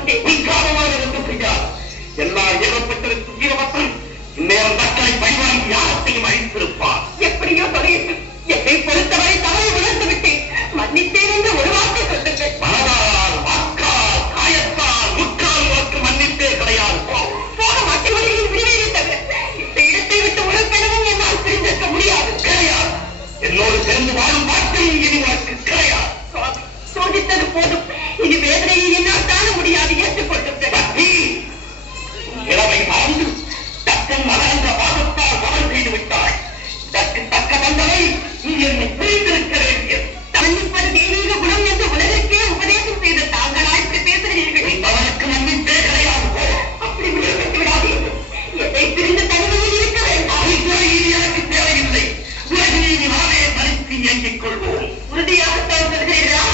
வந்தேன் நீ காரணமாக எல்லா ஏவப்பட்டிருக்கும் வீரபத்ரன் இந்நேரம் தான் உறுதியாக தேர்ந்தெடுக்கிறீர்களா